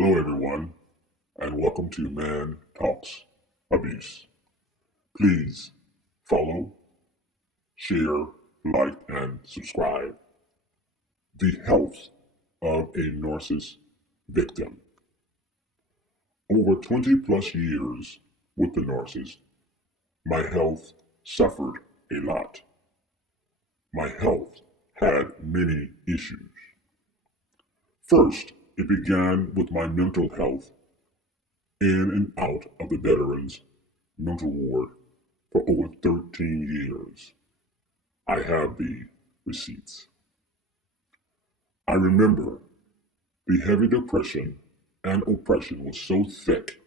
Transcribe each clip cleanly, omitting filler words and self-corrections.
Hello, everyone, and welcome to Man Talks Abuse. Please follow, share, like, and subscribe. The health of a narcissist victim. Over 20 plus years with the narcissist, my health suffered a lot. My health had many issues. First, it began with my mental health in and out of the veterans mental ward for over 13 years. I have the receipts. I remember the heavy depression and oppression was so thick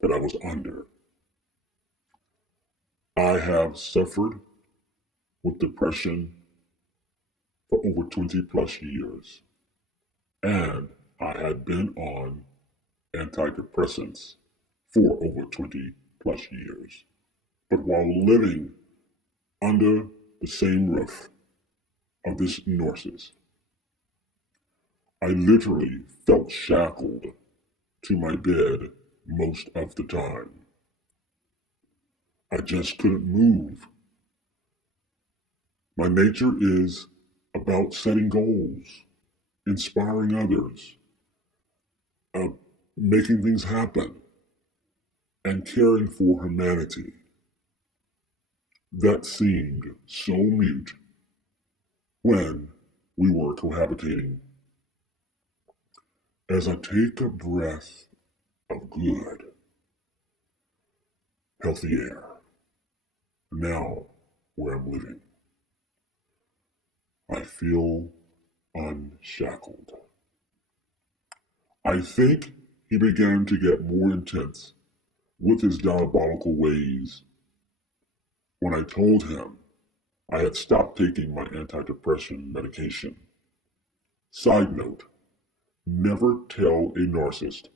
that I was under. I have suffered with depression for over 20 plus years, and I had been on antidepressants for over 20 plus years. But while living under the same roof of this narcissist, I literally felt shackled to my bed most of the time. I just couldn't move. My nature is about setting goals, inspiring others, making things happen, and caring for humanity. That seemed so mute when we were cohabitating. As I take a breath of good, healthy air, now where I'm living, I feel unshackled. I think he began to get more intense with his diabolical ways when I told him I had stopped taking my antidepressant medication. Side note, never tell a narcissist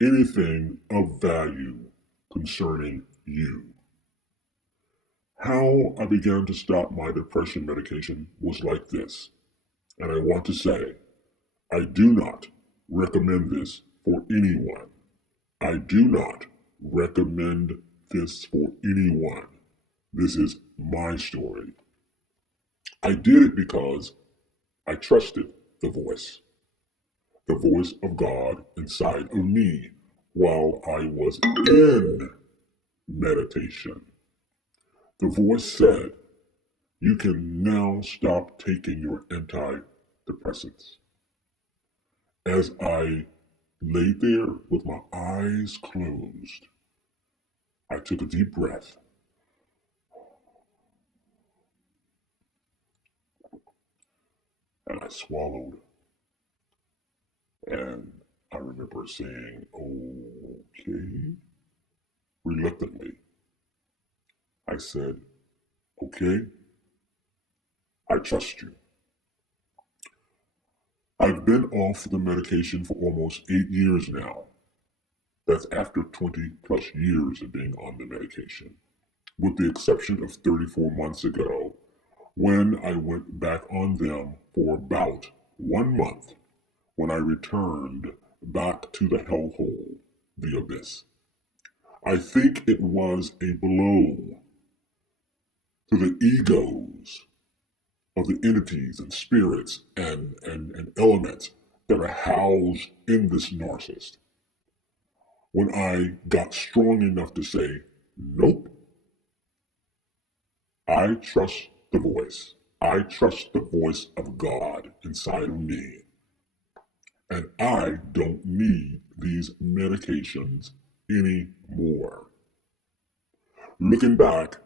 anything of value concerning you. How I began to stop my depression medication was like this, and I want to say, I do not recommend this for anyone. I do not recommend this for anyone. This is my story. I did it because I trusted the voice of God inside of me while I was in meditation. The voice said, you can now stop taking your antidepressants. As I laid there with my eyes closed, I took a deep breath and I swallowed. And I remember saying, okay. Reluctantly, I said, okay, I trust you. I've been off the medication for almost 8 years now. That's after 20 plus years of being on the medication, with the exception of 34 months ago when I went back on them for about 1 month when I returned back to the hellhole, the abyss. I think it was a blow to the egos of the entities and spirits and elements that are housed in this narcissist. When I got strong enough to say, nope, I trust the voice. I trust the voice of God inside of me. And I don't need these medications anymore. Looking back,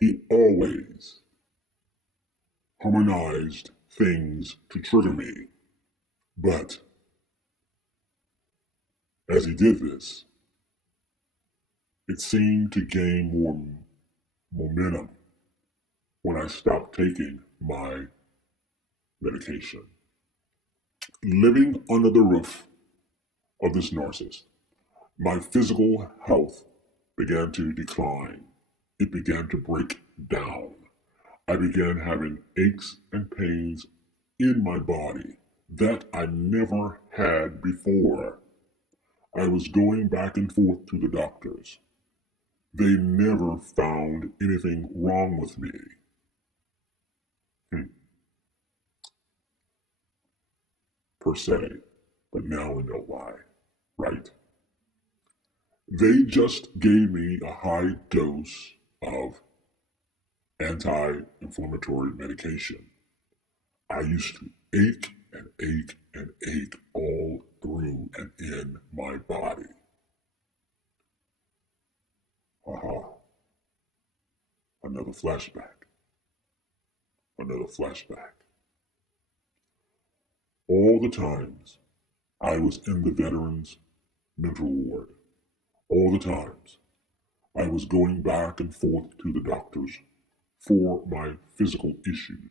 he always harmonized things to trigger me. But as he did this, it seemed to gain more momentum when I stopped taking my medication. Living under the roof of this narcissist, my physical health began to decline. It began to break down. I began having aches and pains in my body that I never had before. I was going back and forth to the doctors. They never found anything wrong with me. Per se, but now we know why, right? They just gave me a high dose of anti-inflammatory medication. I used to ache and ache and ache all through and in my body. Aha. Another flashback. Another flashback. All the times I was in the veterans mental ward, all the times I was going back and forth to the doctors for my physical issues.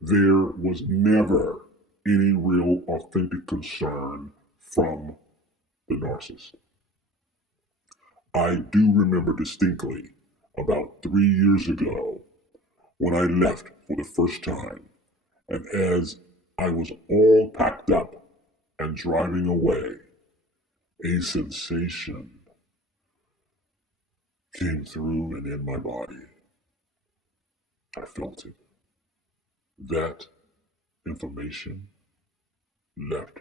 There was never any real authentic concern from the narcissist. I do remember distinctly about 3 years ago when I left for the first time, and as I was all packed up and driving away, a sensation came through and in my body. I felt it. That information left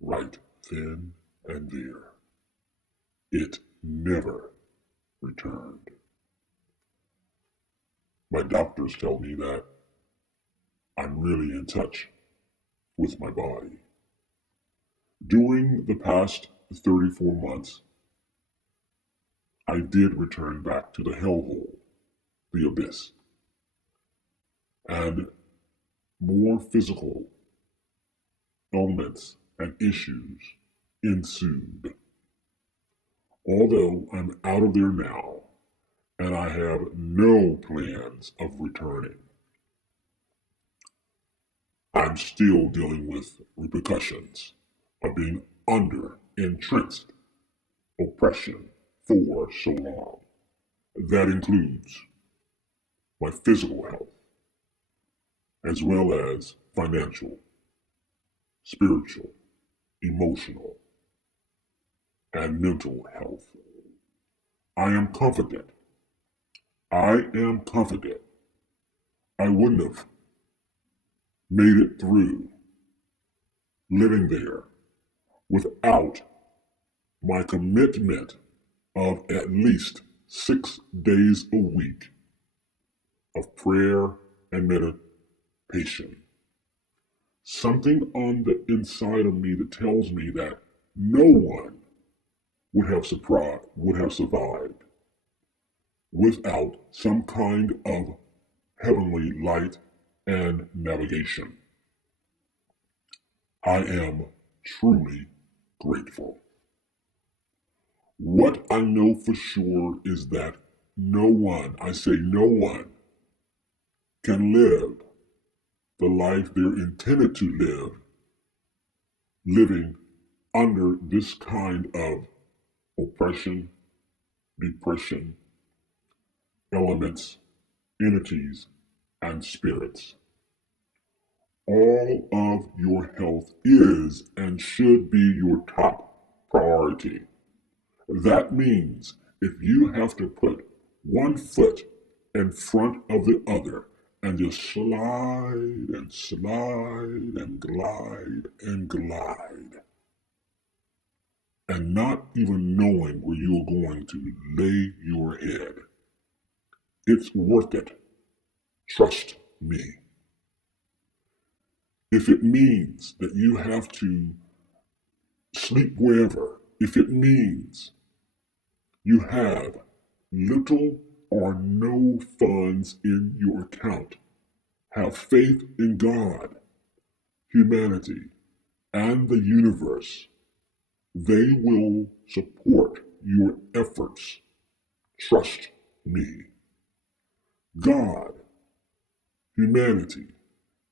right then and there. It never returned. My doctors tell me that I'm really in touch with my body. During the past 34 months, I did return back to the hellhole, the abyss, and more physical ailments and issues ensued. Although I'm out of there now, and I have no plans of returning, I'm still dealing with repercussions of being under entrenched oppression for so long. That includes my physical health, as well as financial, spiritual, emotional, and mental health. I am confident. I wouldn't have made it through living there without my commitment of at least 6 days a week of prayer and meditation. Something on the inside of me that tells me that no one would have survived without some kind of heavenly light and navigation. I am truly grateful. What I know for sure is that no one, I say no one, can live the life they're intended to live, living under this kind of oppression, depression, elements, entities, and spirits. All of your health is and should be your top priority. That means if you have to put one foot in front of the other and just slide and slide and glide and glide, and not even knowing where you're going to lay your head, it's worth it. Trust me. If it means that you have to sleep wherever, if it means you have little or no funds in your account, have faith in God, humanity, and the universe. They will support your efforts. Trust me. God, humanity,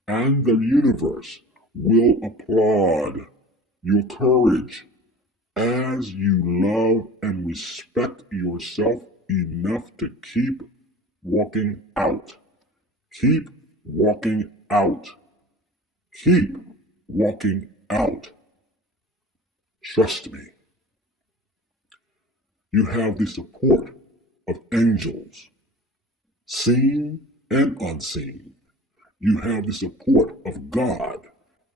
and the universe will applaud your courage as you love and respect yourself enough to keep walking out. Keep walking out. Keep walking out. Trust me. You have the support of angels, seen and unseen. You have the support of God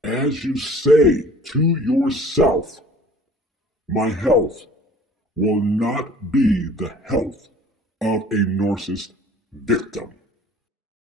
as you say to yourself, my health will not be the health of a narcissist victim.